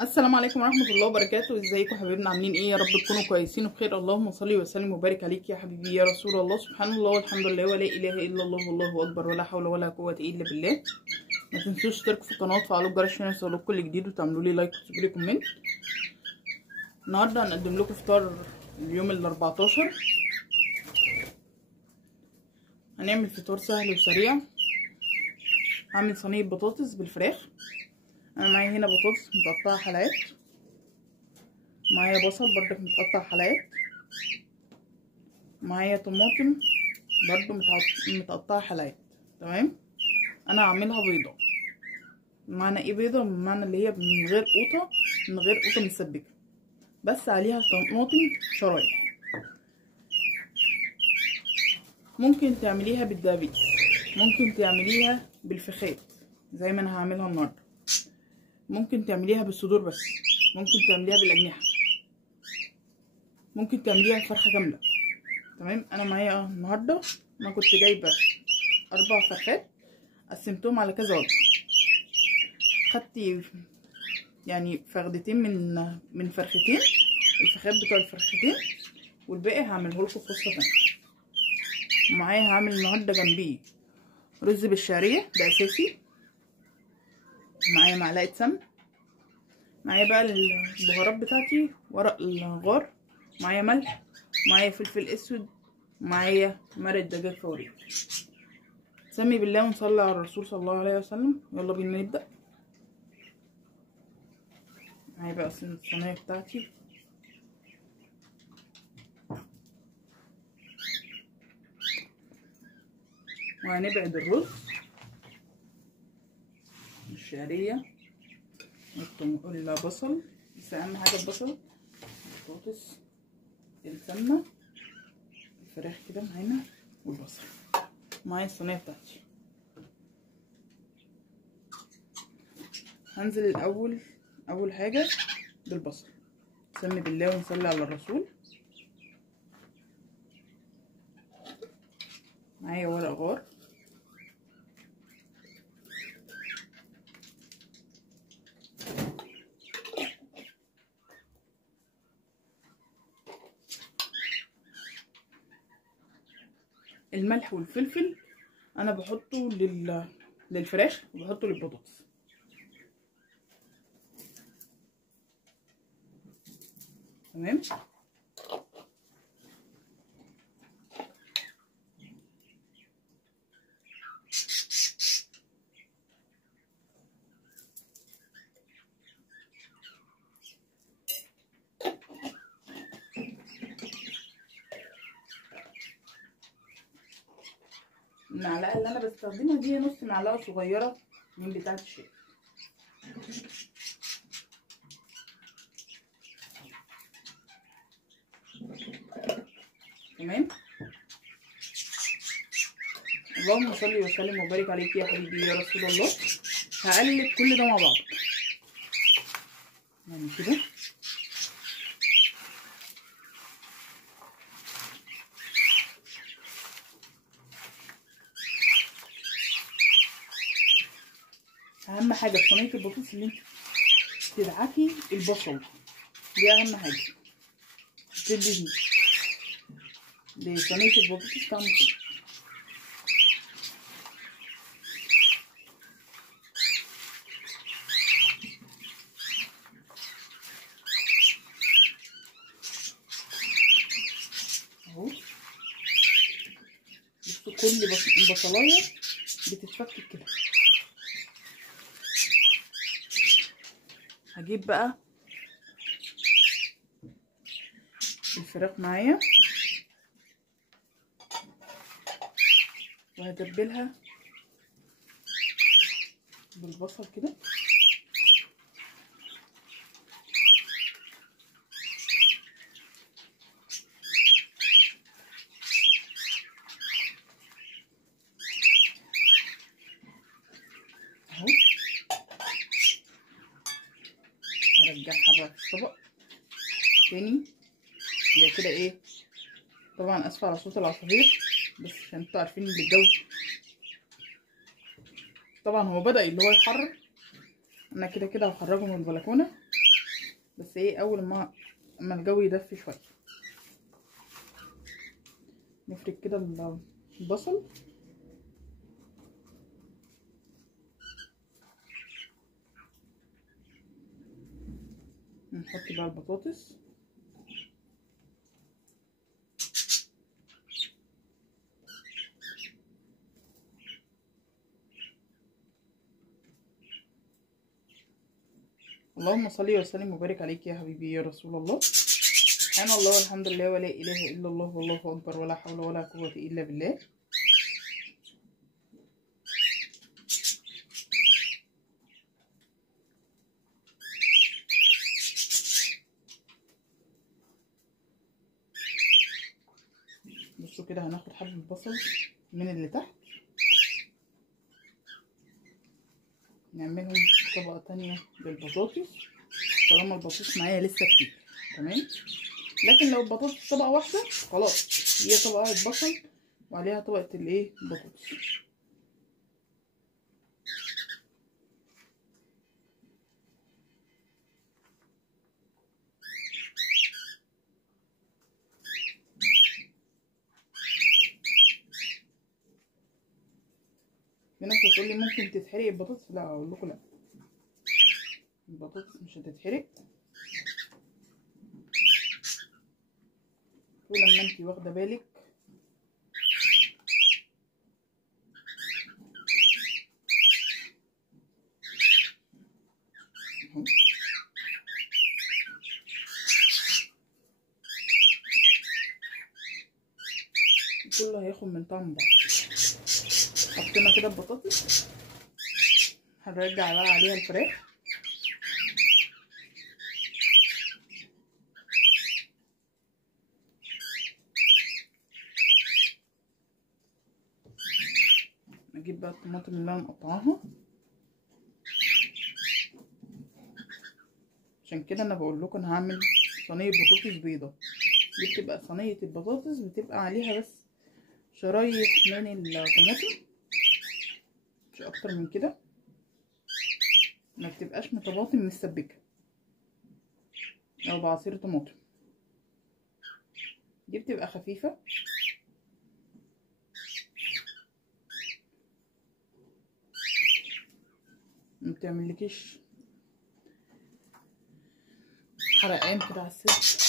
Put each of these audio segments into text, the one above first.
السلام عليكم ورحمه الله وبركاته. ازيكم حبايبنا؟ عاملين ايه؟ يا رب تكونوا كويسين وبخير. اللهم صل وسلم وبارك عليك يا حبيبي يا رسول الله. سبحان الله والحمد لله ولا اله الا الله والله اكبر ولا حول ولا قوه الا بالله. ما تنسوش تشتركوا في القناه وتفعلوا الجرس عشان يوصلكم كل جديد وتعملوا لي لايك وتسيبوا لي كومنت. النهارده هنقدم لكم فطار اليوم ال 14. هنعمل فطار سهل وسريع. هعمل صينيه بطاطس بالفراخ. انا معايا هنا بطاطس متقطعه حلقات، معايا بصل برضك متقطع حلقات، معايا طماطم برضو متقطعه حلقات. تمام. انا هعملها بيضه. معنى ايه بيضه؟ بمعنى اللي هي من غير قوطه، من غير قوطه مسبكه، بس عليها طماطم شرايح. ممكن تعمليها بالدبابيس، ممكن تعمليها بالفخاد زي ما انا هعملها النهارده، ممكن تعمليها بالصدور بس، ممكن تعمليها بالاجنحه، ممكن تعمليها الفرخه كامله. تمام. انا معايا النهارده انا كنت جايبه 4 فرخات، قسمتهم على كذا وجبه. خدت يعني فخدتين من فرختين، الفخاد بتوع الفرختين، والباقي هعمله لكم في وصفه تانيه. ومعايا هعمل النهارده جنبيه رز بالشعريه، ده اساسي. معايا معلقه سمن، معايا بقى البهارات بتاعتي، ورق الغار، معايا ملح، معايا فلفل اسود، معايا مرق دجاج فوري. سمي بالله ونصلي على الرسول صلى الله عليه وسلم. يلا بينا نبدا. معايا بقى الصينيه بتاعتي، وهنبعد الرز، الشعريه، البصل، بس اهم حاجه البصل، البطاطس، السمنه، الفراخ كده معانا، والبصل. معايا الصينيه بتاعتي. هنزل اول حاجه بالبصل. سمي بالله ونصلي على الرسول. معايا ورق غار، الملح والفلفل انا بحطه للفراخ وبحطه للبطاطس. تمام. المعلقه اللي انا بستخدمها دي نص معلقه صغيره من بتاعه الشاي. تمام. اللهم صل وسلم وبارك عليك يا حبيبي يا رسول الله. هقلب كل ده مع بعض يعني كده. اهم حاجه في صينيه البطاطس اللي انت تدعكي البصل، دي اهم حاجه تدي لصينيه البطاطس طعم كده. اهو بصوا كل البصلايه بتتفك كده. هجيب بقى الفراخ معايا وهتبلها بالبصل كده. اهو هرجعها بقى في الطبق تاني. هي كده ايه، طبعا اسفه على صوت العصافير بس عشان انتوا عارفين ان الجو طبعا هو بدأ اللي هو يحرر. انا كده هخرجه من البلكونه بس ايه اول ما الجو يدفي شويه نفرك كده البصل. نحط بقى البطاطس. اللهم صل وسلم وبارك عليك يا حبيبي يا رسول الله. سبحان الله والحمد لله ولا اله الا الله والله اكبر ولا حول ولا قوه الا بالله. بصوا كده هناخد حبه البصل من اللي تحت نعملهم طبقه تانية بالبطاطس طالما البطاطس معايا لسه كتير. تمام. لكن لو البطاطس طبقه واحده خلاص هي طبقه بصل وعليها طبقه الايه البطاطس. في ناس هتقول لي ممكن تتحرق البطاطس. لا اقول لكم لا، البطاطس مش هتتحرق طول ما انت واخده بالك. كله هياخد من طعم بعض. حطينا كده البطاطس هنرجع بقى عليها الفراخ. نجيب بقى الطماطم اللي انا مقطعاها. عشان كده انا بقول لكم انا هعمل صينيه بطاطس بيضه. دي بتبقى صينيه البطاطس بتبقى عليها بس شرايح من الطماطم مش اكتر من كده، ما بتبقاش طماطم مسبكه او بعصير طماطم. دي بتبقى خفيفه ما بتعملكيش حرقان كده على الصدر.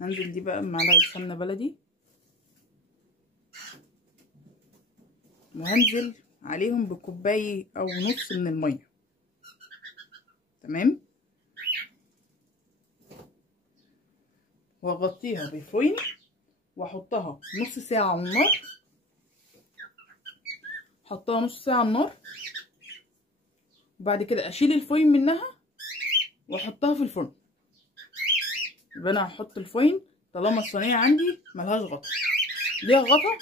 هنزل دي بقى بمعلقه سمنه بلدي وهنزل عليهم بكوبايه او نص من الميه. تمام. واغطيها بفويل واحطها نص ساعه على النار. حطها نص ساعه على النار وبعد كده اشيل الفويل منها واحطها في الفرن. يبقى انا هحط الفويل طالما الصينيه عندي ملهاش غطا، ليها غطا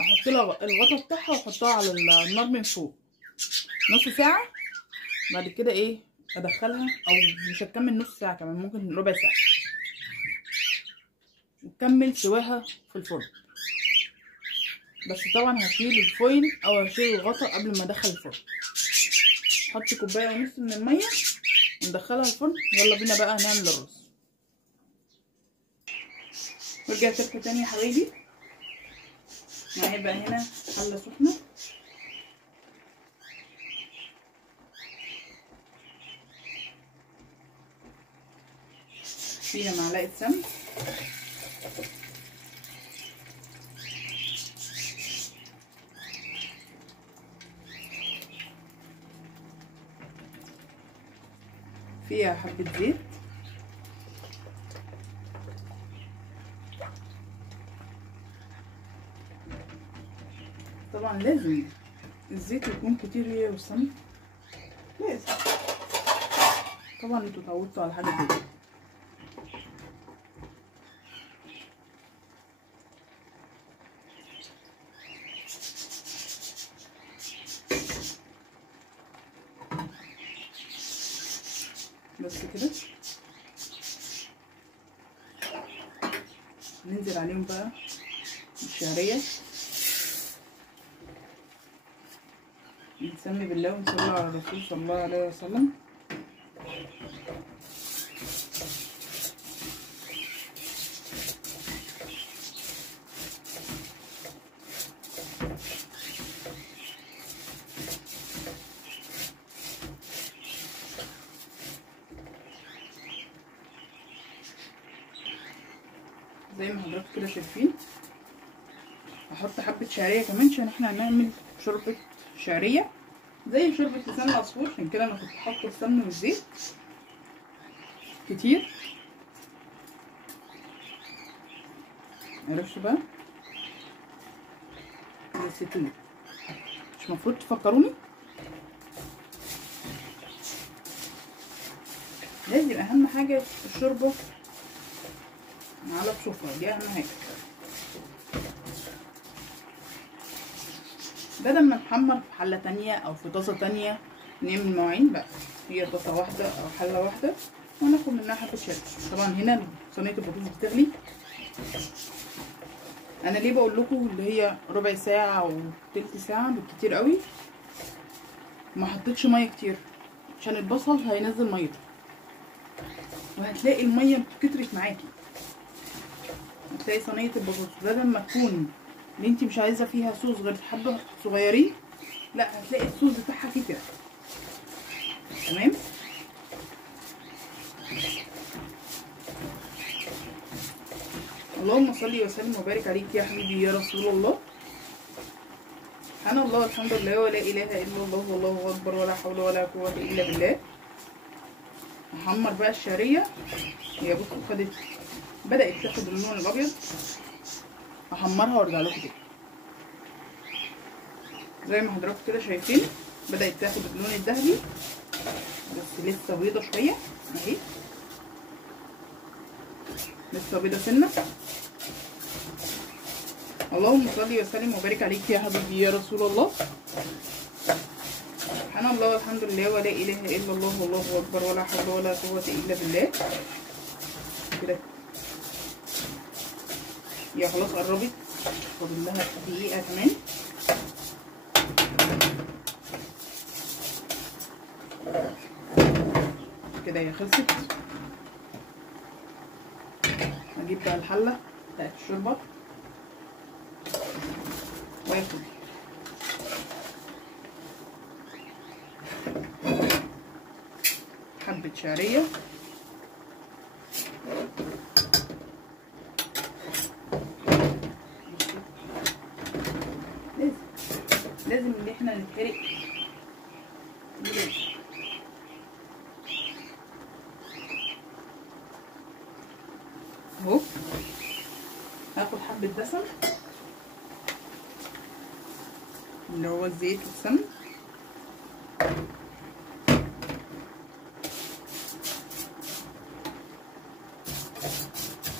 احط لها الغطا بتاعها واحطها على النار من فوق نص ساعه. بعد كده ايه ادخلها او مش هتكمل نص ساعه كمان ممكن ربع ساعه وتكمل سواها في الفرن. بس طبعا هشيل الفويل او هشيل الغطا قبل ما ادخل الفرن. احط كوبايه ونص من الميه وندخلها الفرن. يلا بينا بقى هنعمل الرز. ورجعت لكم تاني يا حبايبي. معايا بقى هنا حله سخنه فيها معلقه سمن فيها حبه زيت طبعا لازم الزيت يكون كتير هي والسمن لازم. طبعا انتوا اتعودتوا على حاجه دي. بس كده ننزل عليهم بقى الشعريه. نسمي بالله ونصلي على الرسول صلى الله عليه وسلم. زي ما حضراتكم كده شايفين. هحط حبه شعريه كمان عشان احنا هنعمل شوربه شعريه زي شوربه لسان العصفور، عشان كده انا كنت حاطه السمن والزيت كتير. عرفتوا بقى الستين مش مفروض تفكروني، لازم اهم حاجه الشوربه على السفره، دي اهم حاجه. بدل ما نحمر في حله تانية او في طاسه تانية نعمل مواعين، لا هي طاسه واحده او حله واحده وناخد منها حبه شوربه. طبعا هنا صينيه البطاطس بتغلي. انا ليه بقول لكم اللي هي ربع ساعه او تلت ساعه بالكتير قوي، ما حطيتش ميه كتير عشان البصل هينزل ميته، وهتلاقي الميه كترت معاكي. هتلاقي صينيه البطاطس بدل ما تكون اللي انت مش عايزه فيها صوص غير حبه صغيرين، لا هتلاقي الصوص بتاعها كتر. تمام. اللهم صل وسلم وبارك عليك يا حبيبي يا رسول الله. سبحان الله والحمد لله ولا اله الا الله والله اكبر ولا حول ولا قوه الا بالله. هحمر بقى الشعريه، هي بصوا بدات تاخد اللون الابيض، هحمرها وارجع لكم تاني. زي ما حضراتكم كده شايفين بدات تاخد اللون الذهبي، بس لسه بيضه شويه اهي، لسه بيضه سنه. اللهم صل وسلم وبارك عليك يا حبيبي يا رسول الله. سبحان الله والحمد لله ولا اله الا الله والله اكبر ولا حول ولا قوه الا بالله. كده هي خلاص قربت، فاضل لها دقيقه كمان. كده هي خلصت. هجيب بقى الحله بتاعت الشوربه واخد حبه شعريه لازم ان احنا نتحرق اهو. هاخد حبه دسم اللي هو الزيت والسمن،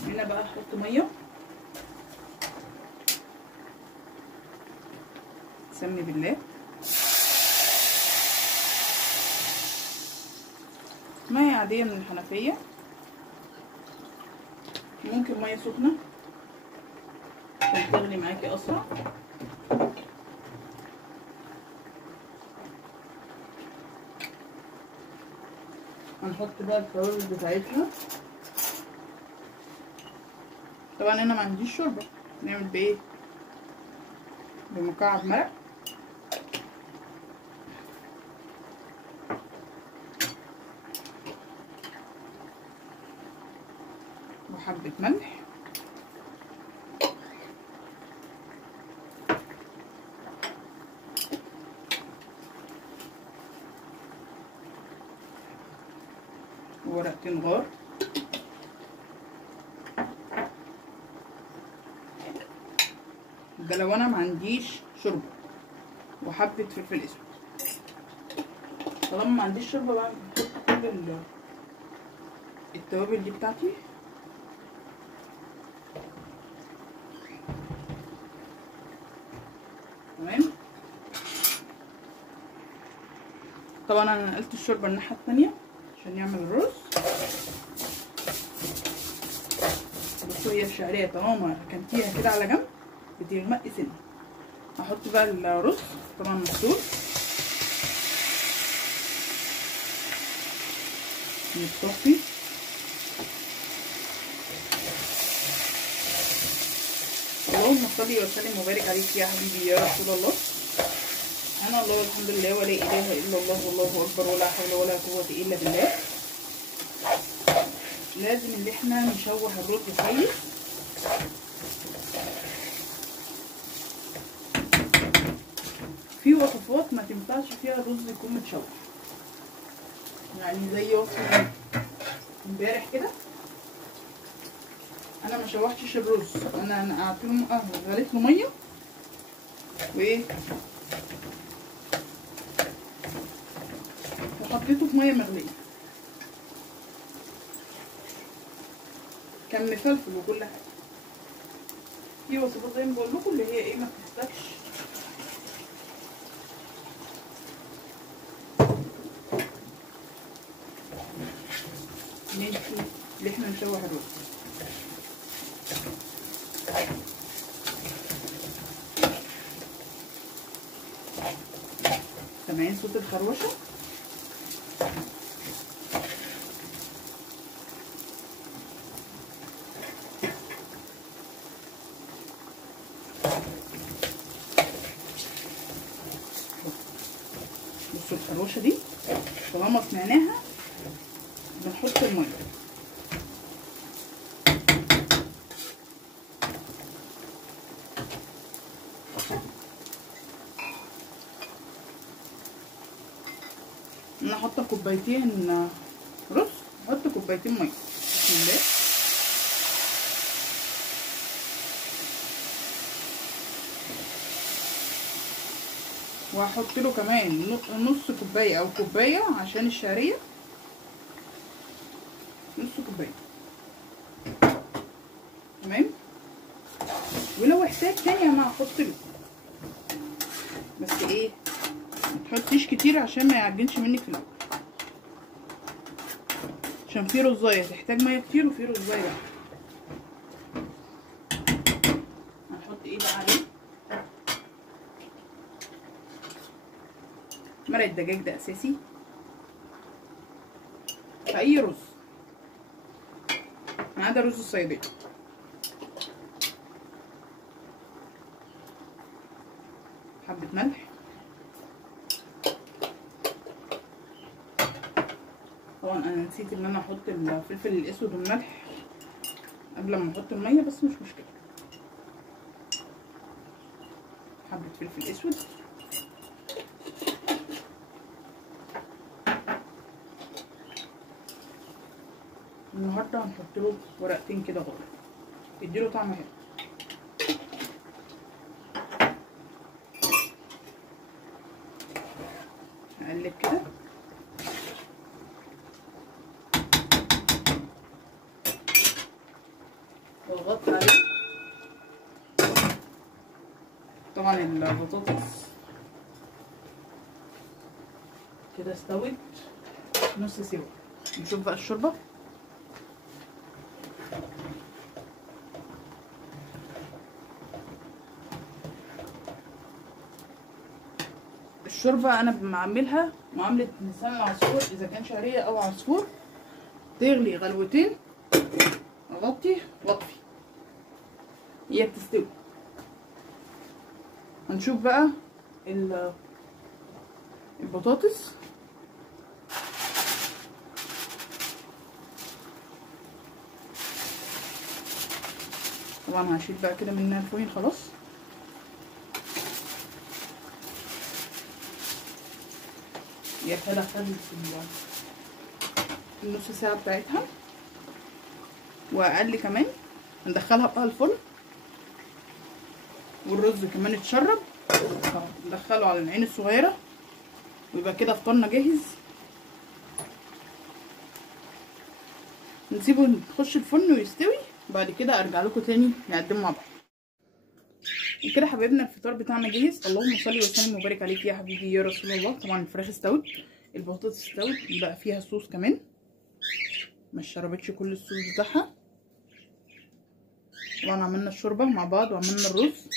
هنا بقى احط ميه، سمي بالله، ميه عاديه من الحنفيه، ممكن ميه سخنه عشان تغلي معاكي اسرع. هنحط بقى التوابل بتاعتها. طبعا انا ما عنديش شوربه، نعمل بايه؟ بمكعب مرق وحبه ملح وورقتين غار ده لو انا ما عنديش شوربه، وحبه فلفل اسود. طالما ما عنديش شوربه بقى بحط كل التوابل دي بتاعتي. تمام. طبعا انا نقلت الشوربه الناحيه الثانيه عشان يعمل الرز. بصوا هي الشعريه طالما ركنتيها كده على جنب بتغمق سنه. هحط بقى الرز طبعا مسلوق. يتصفي. اللهم صل وسلم وبارك عليك يا حبيبي يا رسول الله. انا الله والحمد لله ولا اله الا الله والله اكبر ولا حول ولا قوه الا بالله. لازم ان احنا نشوح الرز كويس. في وصفات ما تنفعش فيها الرز يكون متشوح، يعني زي وصفه امبارح كده انا ما شوحتش الرز، انا قعدت له غليت له ميه وايه وحطيته في ميه مغليه، كان مفلفل وكل حاجه. في وصفات زي ما بقول لكم اللي هي ايه ما بتحتاجش اللي احنا نشوح الرز. سامعين صوت الخروشه؟ بصوا الخروشه دي طالما سمعناها بنحط الميه. انا حاطه كوبايتين رز، احط كوبايتين ميه. بسم الله. وهحط له كمان نص كوبايه او كوبايه عشان الشعريه، نص كوبايه. تمام. ولو احتاج تاني انا هحط له، بس ايه ما تحطيش كتير عشان ما يعجنش منك في الاول، عشان في رزايه تحتاج ميه كتير وفي رزايه لا. هنحط ايه بقى عليه؟ مرق الدجاج ده اساسي في اي رز ما عدا رز الصياديه. حبه ملح، طبعا انا نسيت ان انا احط الفلفل الاسود والملح قبل ما احط الميه، بس مش مشكله. حبه فلفل اسود، النهارده هنحط له ورقتين كده غر يديله طعم حلو. هقلب كده واغطي عليه. طبعا البطاطس كده استوت نص سوا. نشوف بقى الشوربه. الشوربه انا بعملها معامله لسان العصفور، اذا كان شعريه او عصفور، تغلي غلوتين اغطي واطفي هي بتستوي. هنشوف بقى البطاطس. طبعا هشيل بقى كده منها الفويل خلاص. هي كده خدت النص ساعه بتاعتها واقل كمان. هندخلها بقى الفرن، والرز كمان اتشرب ندخله على العين الصغيره ويبقى كده فطارنا جاهز. نسيبه يخش الفرن ويستوي، بعد كده ارجع لكم تاني نقدمه مع بعض. وكده حبايبنا الفطار بتاعنا جاهز. اللهم صل وسلم وبارك عليك يا حبيبي يا رسول الله. طبعا الفراخ استوت، البطاطس استوت، بقى فيها صوص كمان ما شربتش كل الصوص بتاعها. طبعا عملنا الشوربه مع بعض وعملنا الرز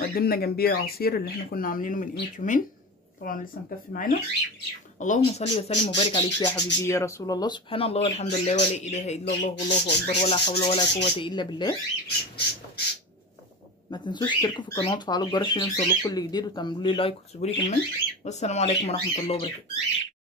وقدمنا جنبيه عصير اللي احنا كنا عاملينه من قيمه يومين، طبعا لسه مكفي معانا. اللهم صل وسلم وبارك عليك يا حبيبي يا رسول الله. سبحان الله والحمد لله ولا اله الا الله والله اكبر ولا حول ولا قوه الا بالله. ما تنسوش تشتركوا في القناه وتفعلوا الجرس عشان يوصلكوا كل جديد، وتعملوا لي لايك وتسيبوا لي كومنت. والسلام عليكم ورحمه الله وبركاته.